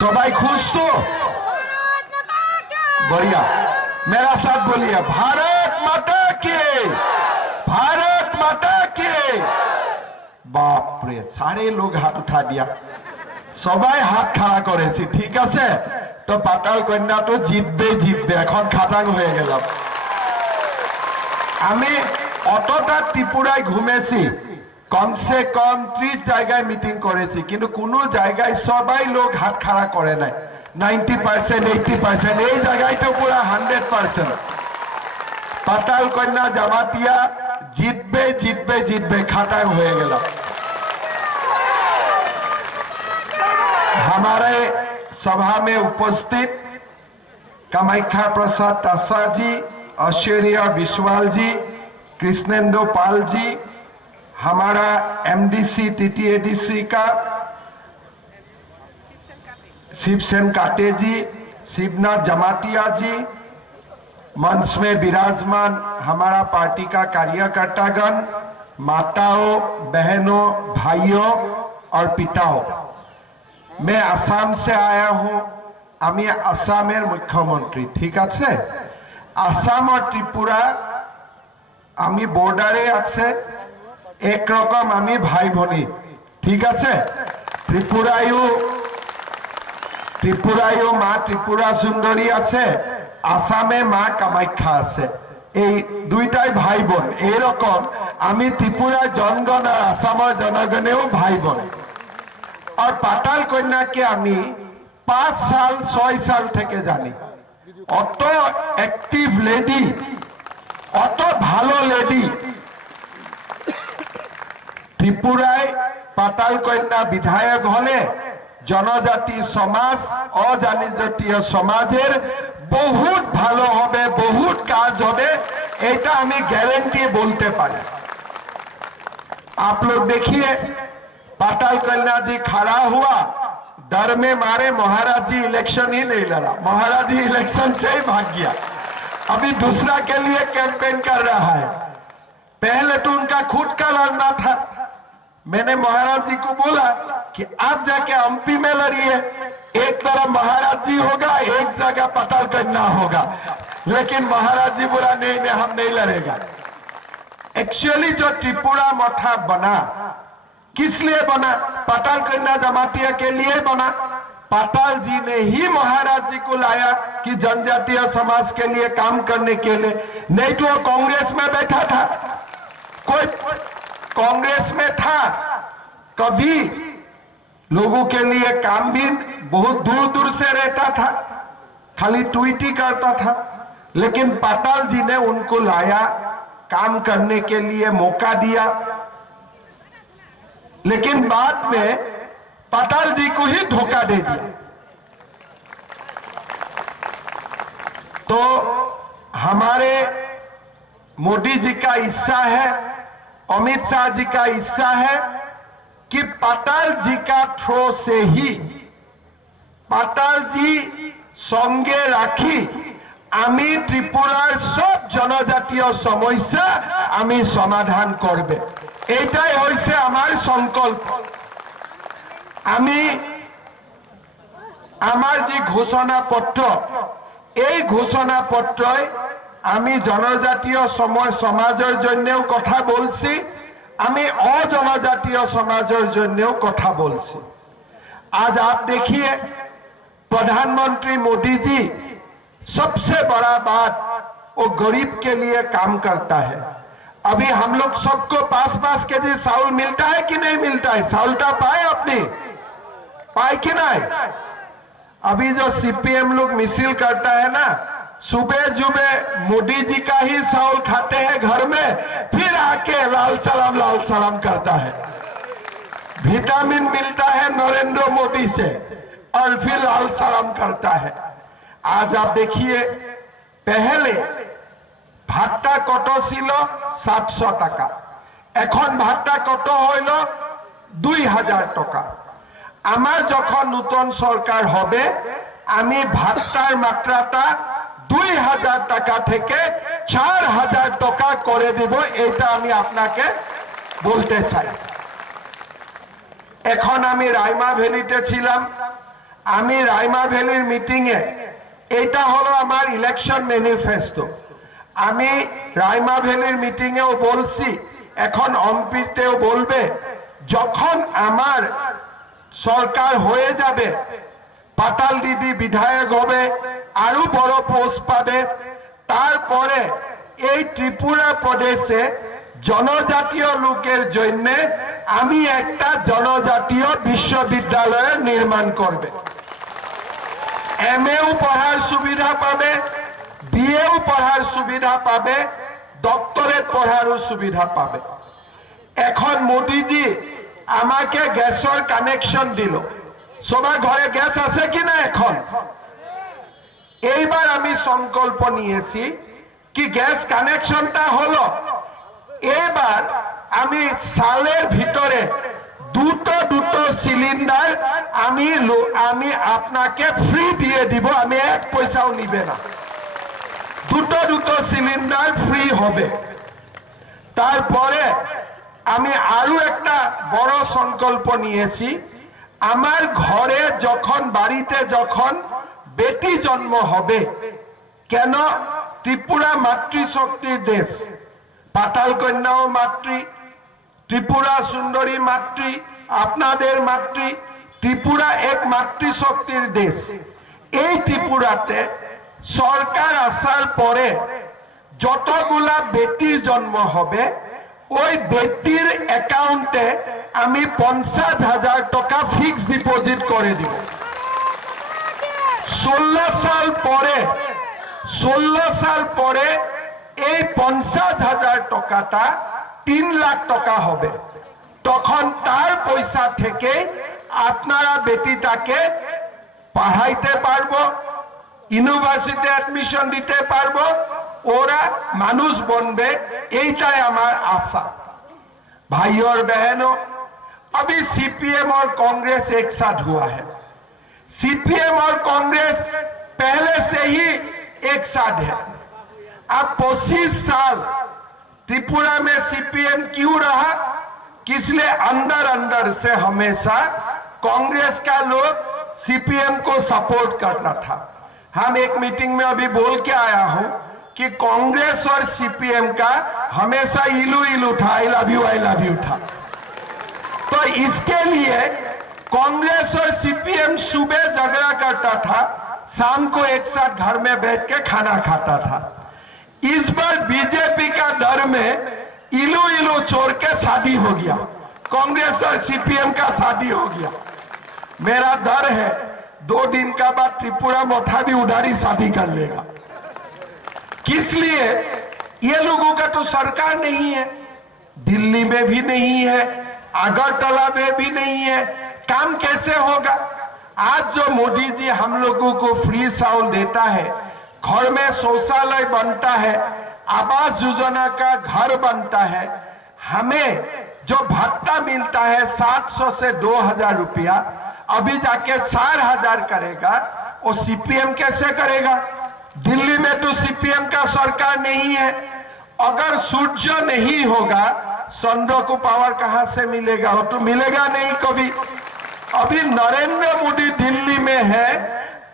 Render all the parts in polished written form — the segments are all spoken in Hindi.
सबाई खुश तो बढ़िया। मेरा साथ बोलिए भारत माता की, भारत माता की। बाप रे, सारे लोग हाथ उठा दिया, सबाई हाथ खड़ा करे ठीक है। तो पाताल कन्या तो जितबे जितबे एखन खाटांग हो गेल। आमी अतटा त्रिपुराय घुमेছি, कम से कम 30 জায়গায় মিটিং করেছি, কিন্তু কোনো জায়গায় সবাই লোক হাত খাড়া করে নাই। 90% 80% এই জায়গায় তো পুরা 100%। পাতাল কন্যা জামাতিয়া জিতবে জিতবে জিতবে খাটাং হয়ে গেল। हमारे सभा में उपस्थित कामाख्या प्रसाद तासा जी, ऐश्वर्या विश्वाल जी, कृष्णेंद्र पाल जी, हमारा एमडीसी टीटीएडीसी का शिवसेन काटे जी, शिवनाथ जमातिया जी, मंच में विराजमान हमारा पार्टी का कार्यकर्तागण, माताओं, बहनों, भाइयों और पिताओं, मैं आसाम से आया हूं। आमी आसामेर मुख्यमंत्री, ठीक है। आसाम और त्रिपुरा आमी बॉर्डारे आछे, एक रकम आमी भाई भनी, ठीक है। त्रिपुरायु मा त्रिपुरा सुंदरी आछे, आसामे मा कामाख्या आछे, এই দুইটাই ভাই বোন। এরকম আমি ত্রিপুরা জনগণ আর আসামের জনগণেও ভাই বোন। और पाताल कन्या के आमी 5 साल 6 साल থেকে জানি। অত অ্যাক্টিভ লেডি, অত ভালো লেডি त्रिपुराय पाताल कन्या विधायक हले जनजाति समाज अजनजातीय समाजेर बहुत भालो होबे, बहुत काज होबे, एटा आमी ग्यारंटी बोलते पारी। आप लोग देखिए, पाताल कन्या जी खड़ा हुआ, डर में मारे महाराज जी इलेक्शन ही नहीं लड़ा, महाराज जी इलेक्शन से ही भाग गया। अभी दूसरा के लिए कैंपेन कर रहा है। पहले तो उनका खुद का लड़ना था। मैंने महाराज जी को बोला कि आप जाके एमपी में लड़िए, एक तरफ महाराज जी होगा, एक जगह पाताल कन्या होगा। लेकिन महाराज जी बोला नहीं नहीं, हम नहीं लड़ेगा। एक्चुअली जो त्रिपुरा मठा बना किस लिए बना? पाताल कन्या जमातिया के लिए बना। पाताल जी ने ही महाराज जी को लाया कि जनजातीय समाज के लिए काम करने के लिए, नहीं तो कांग्रेस में बैठा था। कोई कांग्रेस में था, कभी लोगों के लिए काम भी बहुत दूर दूर से रहता था, खाली ट्वीट ही करता था। लेकिन पाताल जी ने उनको लाया, काम करने के लिए मौका दिया। लेकिन बाद में पाताल जी को ही धोखा दे दिया। तो हमारे मोदी जी का इच्छा है, अमित शाह जी का इच्छा है कि पाताल जी का थ्रो से ही पाताल जी संगे राखी आमी त्रिपुरार सब जनजातीय समस्या आमी समाधान करबे, एटाई होइसे आमार संकल्प। आमी आमार जी घोषणा पत्र, এই ঘোষণা পত্রই আমি জনজাতীয় সমাজের জন্যও কথা বলছি, আমি অজনজাতীয় সমাজের জন্যও কথা বলছি। आज आप देखिए, प्रधानमंत्री मोदी जी सबसे बड़ा बात, वो गरीब के लिए काम करता है। अभी हम लोग सबको 5-5 केजी चावल मिलता है कि नहीं मिलता है? चावलटा पाए अपनी, पाए कि नहीं? अभी जो सीपीएम लोग मिसिल करता है ना, सुबह सुबह मोदी जी का ही चावल खाते हैं घर में, फिर आके लाल सलाम करता है। विटामिन मिलता है नरेंद्र मोदी से और फिर लाल सलाम करता है। आज आप देखिए, पहले भाट्टा कत छिल 700 टाका, एखन भाट्टा कत हইল 2000 টাকা। आमार जखन नूतन सरकार होबे, आमी भाट्टार मात्राटा 2000 टाका থেকে 4000 টাকা করে দেব, এটা আমি আপনাকে বলতে চাই। এখন আমি রাইমা ভ্যালিতে ছিলাম, আমি রাইমা ভ্যালির মিটিংয়ে, এটা হলো আমার ইলেকশন ম্যানিফেস্টো। আমি রাইমা ভ্যালির মিটিংয়েও বলছি, এখন অম্পিতেও বলবে, যখন আমার সরকার হয়ে যাবে, পাটাল দিদি বিধায়ক হবে, আরো বড় পোস্ট পাবে, তারপরে এই ত্রিপুরা প্রদেশে জনজাতীয় লোকের জন্য আমি একটা জনজাতীয় বিশ্ববিদ্যালয় নির্মাণ করবে। এমএও পড়ার সুবিধা পাবে, বিএও পড়ার সুবিধা পাবে, ডক্টরেট পড়ারও সুবিধা পাবে। এখন মোদিজি আমাকে গ্যাসের কানেকশন দিল। সবার ঘরে গ্যাস আছে কিনা এখন? এইবার আমি সংকল্প নিয়েছি কি গ্যাস কানেকশনটা হলো, এবার আমি সালের ভিতরে দুটো সিলিন্ডার আমি আপনাকে ফ্রি দিয়ে দিব, আমি এক পয়সাও নিবে না। দুটো সিলিন্ডার ফ্রি হবে। তারপরে আমি আরো একটা বড় সংকল্প নিয়েছি, আমার ঘরে যখন, বাড়িতে যখন বেটি জন্ম হবে, কেন ত্রিপুরা মাতৃশক্তির দেশ, পাটাল কন্যাও মাতৃ, ত্রিপুরা সুন্দরী মাতৃ, আপনাদের মাতৃ, ত্রিপুরা এক মাতৃশক্তির দেশ। এই ত্রিপুরাতে সরকার আসার পরে যতগুলা বেটির জন্ম হবে, ওই বেটির অ্যাকাউন্টে আমি 50,000 টাকা ফিক্স ডিপোজিট করে দিব। 16 সাল পরে এই 50,000 টাকাটা 3 লাখ টাকা হবে। তখন তার পয়সা থেকে আপনারা বেটিটাকে পড়াইতে পারবো, ইউনিভার্সিটি এডমিশন দিতে পারবো, ওরা মানুষ बनবে, এইটাই আমার आशा। भाई और बहनों, अभी सीपीएम और कांग्रेस एक साथ हुआ है। सीपीएम और कांग्रेस पहले से ही एक साथ है। अब 25 साल त्रिपुरा में सीपीएम क्यों रहा? किसलिए अंदर से हमेशा कांग्रेस का लोग सीपीएम को सपोर्ट करता था। हम एक मीटिंग में अभी बोल के आया हूं कि कांग्रेस और सीपीएम का हमेशा इलू था, आई लव यू था। तो इसके लिए कांग्रेस और सीपीएम सुबह झगड़ा करता था, शाम को एक साथ घर में बैठ के खाना खाता था। इस बार बीजेपी का डर में इलू छोड़ के शादी हो गया, कांग्रेस और सीपीएम का शादी हो गया। मेरा डर है 2 दिन का बाद त्रिपुरा मोठा भी उधारी शादी कर लेगा। किस लिए? ये लोगों का तो सरकार नहीं है, दिल्ली में भी नहीं है, अगरतला में भी नहीं है, काम कैसे होगा? आज जो मोदी जी हम लोगों को फ्री चावल देता है, घर में शौचालय बनता है, आवास योजना का घर बनता है, हमें जो भत्ता मिलता है 700 से 2,000 रुपया, अभी जाके 4,000 करेगा, वो सीपीएम कैसे करेगा? दिल्ली में तो सीपीएम का सरकार नहीं है। अगर सूर्य नहीं होगा, चंद्र को पावर कहां से मिलेगा? वो तो मिलेगा नहीं कभी। अभी नरेंद्र मोदी दिल्ली में है,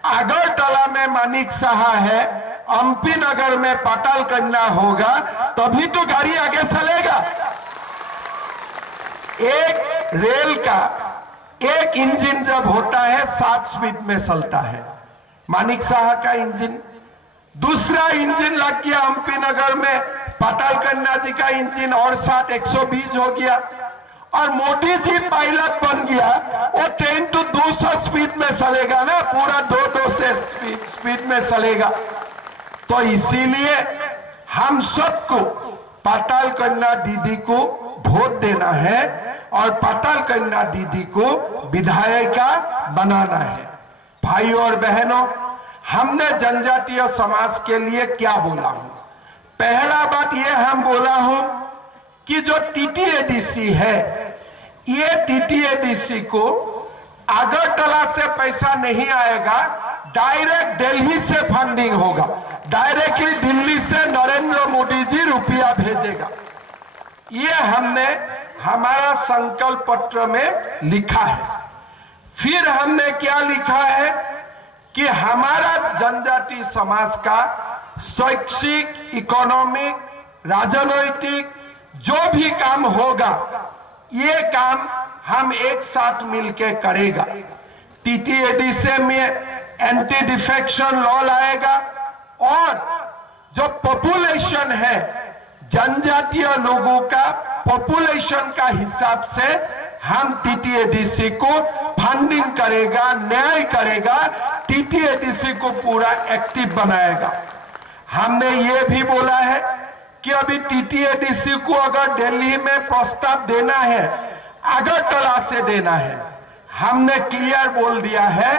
अगरतला में मानिक शाह है, एमपी नगर में पाटाल कन्या होगा, तभी तो गाड़ी आगे चलेगा। एक रेल का एक इंजन जब होता है 7 स्पीड में चलता है, मानिक शाह का इंजन। दूसरा इंजन लग गया एमपी नगर में, पाटाल कन्या जी का इंजन और 7 120 हो गया। और मोदी जी पायलट बन गया, वो ट्रेन तो 200 स्पीड में चलेगा ना, पूरा 200 स्पीड में चलेगा। तो इसीलिए हम सबको पाटाल कन्या दीदी को वोट देना है और पाटाल कन्या दीदी को विधायिका बनाना है। भाई और बहनों, हमने जनजातीय समाज के लिए क्या बोला हूं? पहला बात यह हम बोला हूं कि जो टीटीएडीसी है, ये टीटीएडीसी को अगरतला से पैसा नहीं आएगा, डायरेक्ट दिल्ली से फंडिंग होगा, डायरेक्टली दिल्ली से नरेंद्र मोदी जी रुपया भेजेगा। ये हमने हमारा संकल्प पत्र में लिखा है। फिर हमने क्या लिखा है कि हमारा जनजाति समाज का शैक्षिक, इकोनॉमिक, राजनैतिक जो भी काम होगा, ये काम हम एक साथ मिलकर करेगा। TTADC में एंटी डिफेक्शन लॉ लाएगा और जो पॉपुलेशन है जनजातीय लोगों का पॉपुलेशन का हिसाब से हम TTADC को फंडिंग करेगा, न्याय करेगा, TTADC को पूरा एक्टिव बनाएगा। हमने ये भी बोला है कि अभी TTADC को अगर दिल्ली में प्रस्ताव देना है, अगरतला से देना है, हमने क्लियर बोल दिया है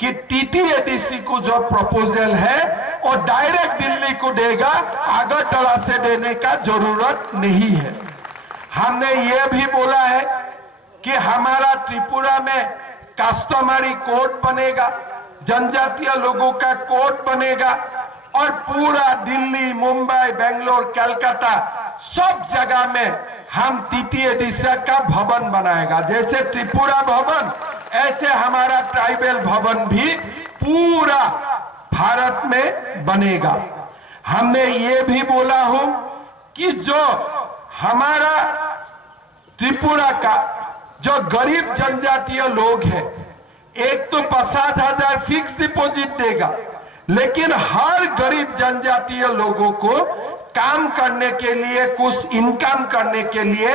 कि TTADC को जो प्रपोजल है वो डायरेक्ट दिल्ली को देगा, अगरतला से देने का जरूरत नहीं है। हमने ये भी बोला है कि हमारा त्रिपुरा में कस्टमरी कोर्ट बनेगा, जनजातीय लोगों का कोर्ट बनेगा और पूरा दिल्ली, मुंबई, बेंगलोर, कलकत्ता सब जगह में हम TTADC का भवन बनाएगा। जैसे त्रिपुरा भवन, ऐसे हमारा ट्राइबल भवन भी पूरा भारत में बनेगा। हमने ये भी बोला हूं कि जो हमारा त्रिपुरा का जो गरीब जनजातीय लोग हैं, एक तो 50,000 फिक्स डिपॉजिट देगा, लेकिन हर गरीब जनजातीय लोगों को काम करने के लिए, कुछ इनकम करने के लिए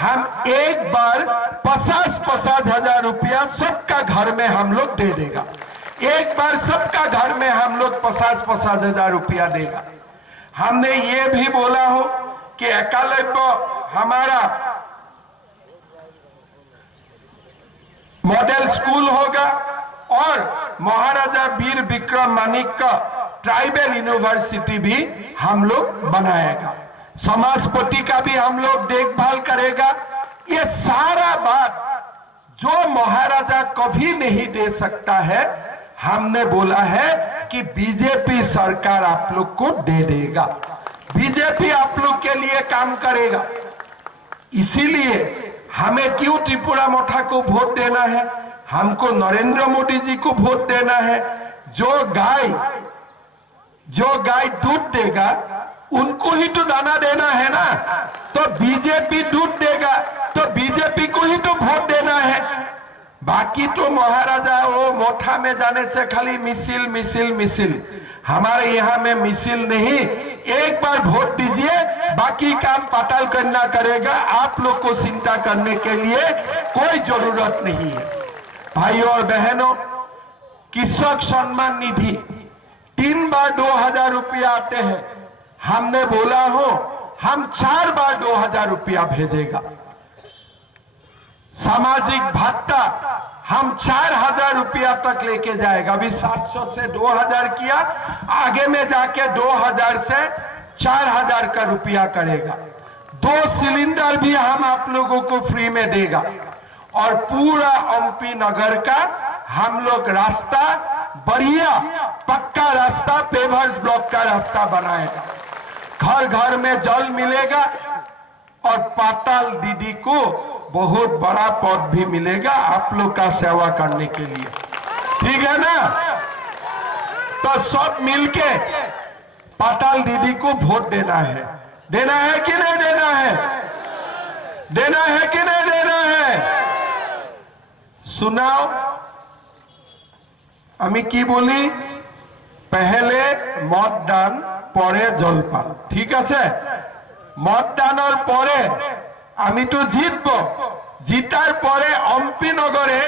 हम एक बार 50,000 रुपया सबका घर में हम लोग दे देगा। एक बार सबका घर में हम लोग 50,000 रुपया देगा। हमने ये भी बोला हो कि एकलव्य हमारा मॉडल स्कूल होगा और महाराजा वीर विक्रम मानिक का ट्राइबल यूनिवर्सिटी भी हम लोग बनाएगा। समाजपति का भी हम लोग देखभाल करेगा। ये सारा बात जो महाराजा कभी नहीं दे सकता है, हमने बोला है कि बीजेपी सरकार आप लोग को दे देगा। बीजेपी आप लोग के लिए काम करेगा। इसीलिए हमें क्यों त्रिपुरा मोठा को वोट देना है? हमको नरेंद्र मोदी जी को वोट देना है। जो गाय दूध देगा उनको ही तो दाना देना है ना। तो बीजेपी दूध देगा तो बीजेपी को ही तो वोट देना है। बाकी तो महाराजा वो मोठा में जाने से खाली मिसिल मिसिल मिसिल। हमारे यहाँ में मिसिल नहीं। एक बार वोट दीजिए, बाकी काम पाताल करना करेगा। आप लोग को चिंता करने के लिए कोई जरूरत नहीं है। भाइयों और बहनों, कृषक सम्मान निधि 3 बार 2,000 रुपया आते हैं। हमने बोला हो हम 4 बार 2,000 रुपया भेजेगा। सामाजिक भत्ता हम 4,000 रुपया तक लेके जाएगा। अभी 700 से 2,000 किया, आगे में जाके 2,000 से 4,000 का रुपया करेगा। 2 सिलेंडर भी हम आप लोगों को फ्री में देगा और पूरा MP नगर का हम लोग रास्ता बढ़िया पक्का रास्ता, पेवर्स ब्लॉक का रास्ता बनाएगा। घर घर में जल मिलेगा और पाताल दीदी को बहुत बड़ा पद भी मिलेगा आप लोग का सेवा करने के लिए। ठीक है ना? तो सब मिलके पाताल दीदी को वोट देना है। देना है कि नहीं देना है? देना है कि नहीं देना है? सुनाओ। আমি কি বলি? पहले मतदान পরে জলপান। ঠিক আছে? मतदानर পরে আমি তো জিতবো। জিতার পরে MP নগরে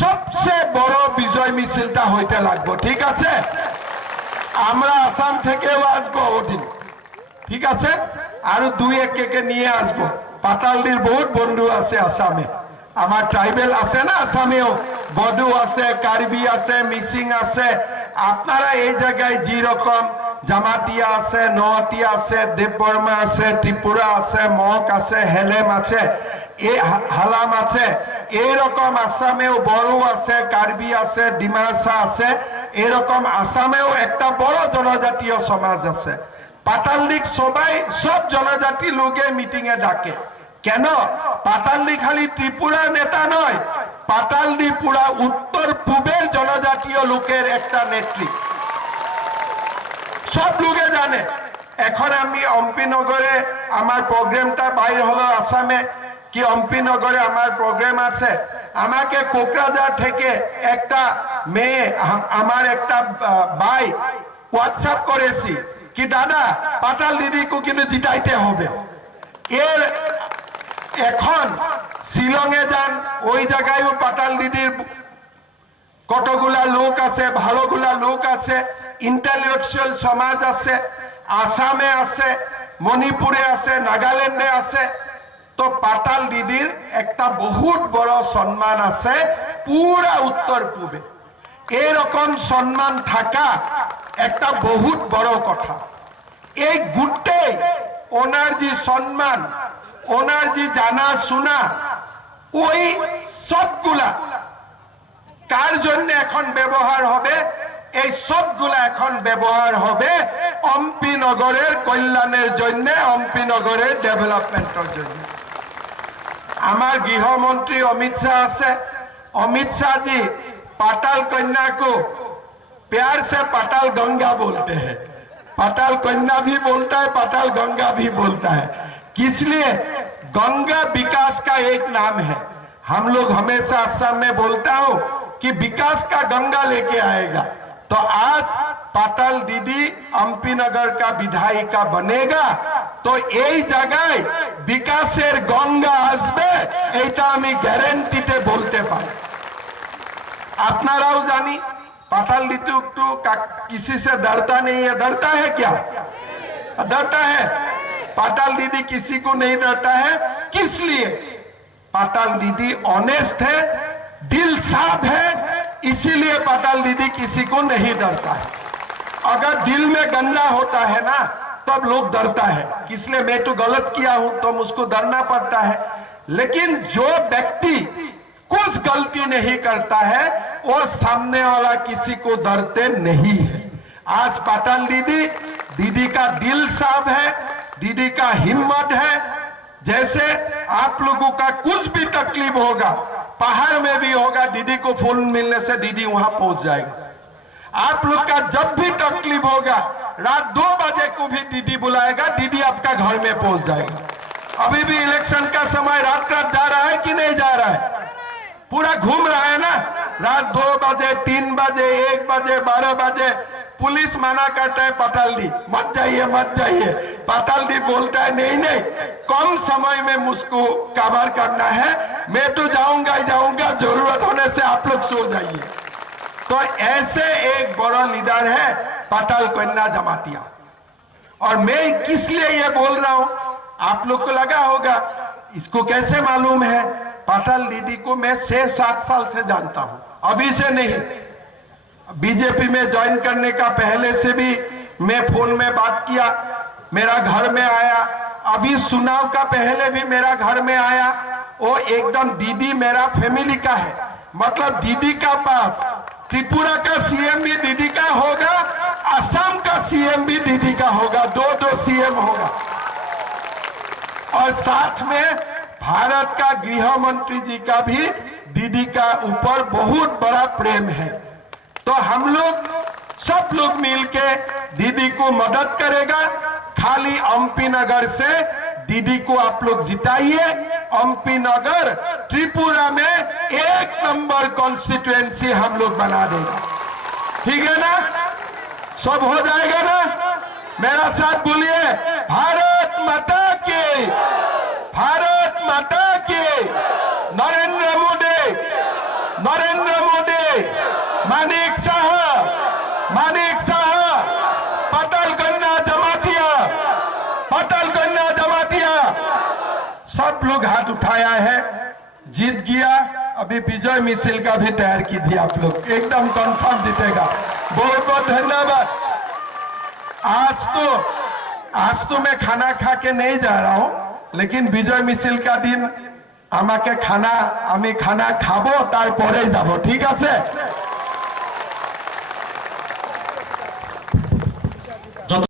সবচেয়ে বড় বিজয় মিছিলটা হইতে লাগবে। ঠিক আছে? আমরা আসাম থেকেও আসবো ওদিন। ঠিক আছে? আরো 2-1 নিয়ে আসবো। পাতালদির বহুত বন্ধু আছে আসামে। আমার ট্রাইবেল আছে না আসামেও, বড়ো আছে, কার্বি আছে, মিসিং আছে। আপনারা এই জায়গায় যে রকম জামাতিয়া আছে, নোয়াতিয়া আছে, দেববর্মা আছে, ত্রিপুরা আছে, মক আছে, হেলেম আছে, হালাম আছে, এইরকম আসামেও বড়ো আছে, কার্বি আছে, ডিমাসা আছে। এরকম আসামেও একটা বড় জনজাতীয় সমাজ আছে। পাতালদিক সবাই সব জনজাতি লোকে মিটিং এ ডাকে। কেন? পাতালদি খালি ত্রিপুরার নেতা নয়, পাতালদি পুরা উত্তর পূবের জনজাতীয় লোকের একটা নেত্রী, সব লোকে জানে। এখন আমি অম্পিনগরে আমার প্রোগ্রামটা বাইর হলো আসামে, কি অম্পিনগরে আমার প্রোগ্রাম আছে, আমাকে কোকরাঝার থেকে একটা মেয়ে, আমার একটা ভাই হোয়াটসঅ্যাপ করেছি কি দাদা পাটাল দিদিকে কিন্তু জিতাইতে হবে। এর এখন শিলংয়ে যান, ওই জায়গায়ও পাটাল দিদির কতগুলা লোক আছে, ভালোগুলা লোক আছে, ইন্টেলেকচুয়াল সমাজ আছে, আসামে আছে, মণিপুরে আছে, নাগাল্যান্ডে আছে। তো পাটাল দিদির একটা বহুত বড় সম্মান আছে পুরা উত্তর পূবে। এরকম সম্মান থাকা একটা বহুত বড় কথা। এই গোটেই ওনার যে সম্মান, ওনার যে জানা শোনা, ওই সবগুলা কার জন্য এখন ব্যবহার হবে? এই সবগুলা এখন ব্যবহার হবে অম্পিনগরের কল্যাণের জন্য, অম্পিনগরের ডেভেলপমেন্টের জন্য। আমার গৃহমন্ত্রী अमित शाह আছে, अमित शाह जी पाटाल कन्या को प्यार से पाटाल गंगा बोलते हैं। पाटाल कन्या भी बोलता है, पाटाल गंगा भी बोलता है। किस लिए? गंगा विकास का एक नाम है। हम लोग हमेशा असम में बोलता हूं कि विकास का गंगा लेके आएगा। तो आज पाटाल दीदी अम्पिनगर का विधायिका बनेगा, तो এই জায়গায় বিকাশের গঙ্গা আসবে, এটা আমি গ্যারান্টিতে বলতে পারি। আপনারাও জানি पाटाल दीदी तो किसी से डरता नहीं है। डरता है क्या? डरता है? पाटाल दीदी किसी को नहीं डरता है। किस लिए? पाटाल दीदी ऑनेस्ट है, दिल साफ है, इसीलिए पाटाल दीदी किसी को नहीं डरता है। अगर दिल में गंदा होता है ना, तब लोग डरता है, इसलिए मैं तो गलत किया हूं तो मुझको डरना पड़ता है। लेकिन जो व्यक्ति कुछ गलती नहीं करता है, वो सामने वाला किसी को डरते नहीं है। आज पाटाल दीदी का दिल साफ है, दीदी का हिम्मत है। जैसे आप लोगों का कुछ भी तकलीफ होगा, पहाड़ में भी होगा, दीदी को फोन मिलने से दीदी वहां पहुंच जाएगा। आप लोग का जब भी तकलीफ होगा, रात 2 बजे को भी दीदी बुलाएगा, दीदी आपका घर में पहुंच जाएगा। अभी भी इलेक्शन का समय रात जा रहा है कि नहीं जा रहा है? पूरा घूम रहा है ना। रात 2 बजे, 3 बजे, 1 बजे, 12 बजे पुलिस मना करता है पाटाल दी मत जाइए, मत जाइए। पाटाल दी बोलता है नहीं नहीं, कम समय में मुझको कवर करना है, मैं तो जाऊंगा ही जाऊंगा, जरूरत होने से आप लोग सो जाइए। तो ऐसे एक बड़ा लीडर है पाटाल कन्या जमातिया। और मैं किस लिए ये बोल रहा हूं, आप लोग को लगा होगा इसको कैसे मालूम है? पाटाल दीदी को मैं 6-7 साल से जानता हूं, अभी से नहीं। बीजेपी में ज्वाइन करने का पहले से भी मैं फोन में बात किया, मेरा घर में आया, अभी चुनाव का पहले भी मेरा घर में आया। वो एकदम दीदी मेरा फैमिली का है। मतलब दीदी का पास त्रिपुरा का सीएम भी दीदी का होगा, असम का सीएम भी दीदी का होगा, 2 सीएम होगा। और साथ में भारत का गृह मंत्री जी का भी दीदी का ऊपर बहुत बड़ा प्रेम है। तो हम लोग सब लोग मिलके दीदी को मदद करेगा। खाली अम्पिनगर से दीदी को आप लोग जिताइए। अम्पिनगर त्रिपुरा में 1 नंबर कॉन्स्टिट्यूएंसी हम लोग बना देगा। ठीक है ना? सब हो जाएगा ना? मेरा साथ बोलिए, भारत माता की, भारत माता की। नरेंद्र मोदी, नरेंद्र मोदी, मानिक शाह, मानिक शाह, पाटाल कन्या जमातिया, पाटाल कन्या जमातिया। सब लोग हाथ उठाया है, जीत गया। अभी विजय मिছিল का भी तैयार कीजिए आप लोग, एकदम कंफर्म जीतेगा। बहुत बहुत धन्यवाद। आज तो मैं खाना खा के नहीं जा रहा हूं, लेकिन विजय मिছিল का दिन আমাকে খানা, আমি খানা খাবো, তারপরে যাব। ঠিক আছে?